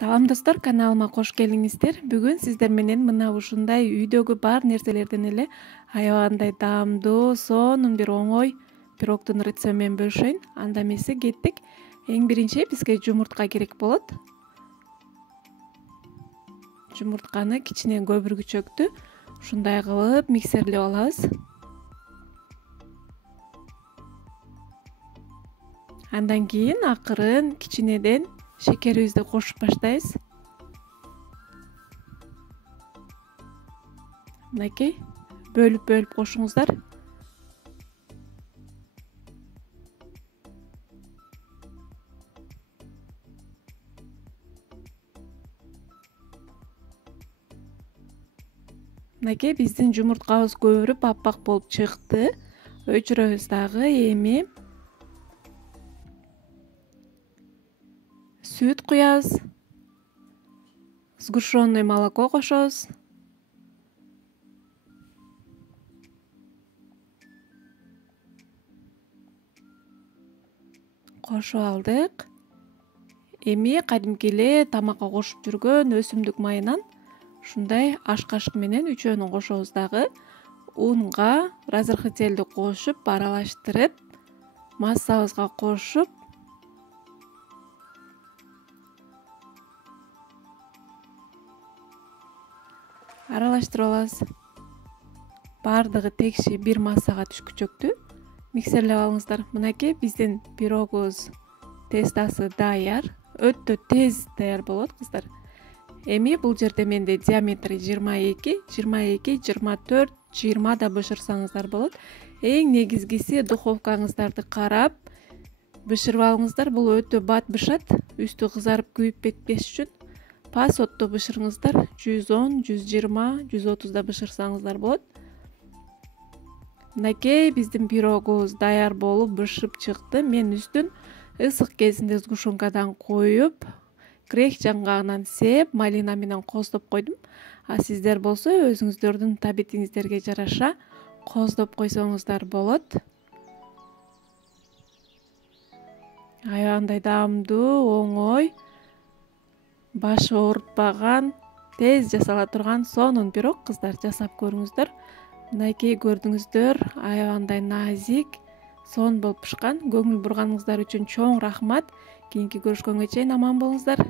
Салам достор, каналыма кош келиңиздер. Бүгүн сиздер менен мына ушундай үйдөгү бар нерселерден эле аябагандай даамдуу, сонун бир оңой пирогдун рецептин менен бөлүшөйүн. Анда эмесе кеттик. Эң биринчи бизге жумуртка керек болот. Жумуртканы кичине көбүргүчөктү ушундай кылып миксерлеп алабыз. Андан кийин акырын кичинеден шекерибизди кошуп баштайбыз. Мынакей, бөлүп кошуңуздар. Мынакей, биздин жумурткабыз көбүрүп аппак болуп чыкты. Өчүрөбүз дагы. Эми сүт куябыз. Сгущенный молоко кошобуз. Кошуп алдык. Эми кадимки эле тамакка кошуп жүргөн өсүмдүк майынан ушундай аш кашык менен үчөөнү кошобуз дагы. Унга разрыхлителди кошуп, аралаштырып, массабызга кошуп аралаштырып алабыз. Бардыгы текши бир массага түшкүчөктү миксерлеп алыңыздар. Мынакей, биздин пирогубуз тестасы даяр. Өтө тез даяр болот, кыздар. Эми бул жерде менде диаметри 22, 24, 20 да бышырсаңыздар болот. Эң негизгиси духовкаңыздарды карап бышырып алыңыздар. Бул өтө бат бышат, үстү кызарып күйүп кетпеш үчүн пас отто бышырыңыздар. 110, 120, 130 да бышырсаңыздар болот. Мынакей, биздин пирогубуз даяр болуп бышып чыкты. Мен үстүн ысык кезинде сгущенкадан коюп, грек жаңгагынан сеп, малина менен коздоп койдум. А сиздер болсо өзүңүздөрдүн табитиңиздерге жараша коздоп койсоңуздар болот. Аябагандай даамдуу, оңой, башы оорутпаган, тез жасала турган сонун пирог, кыздар, жасап көрүңүздөр. Мынакей, көрдүңүздөр, аябагандай назик, сонун болуп пышкан. Көңүл бурганыңыздар үчүн чоң рахмат. Кийинки көрүшкөнгө чейин аман болуңуздар.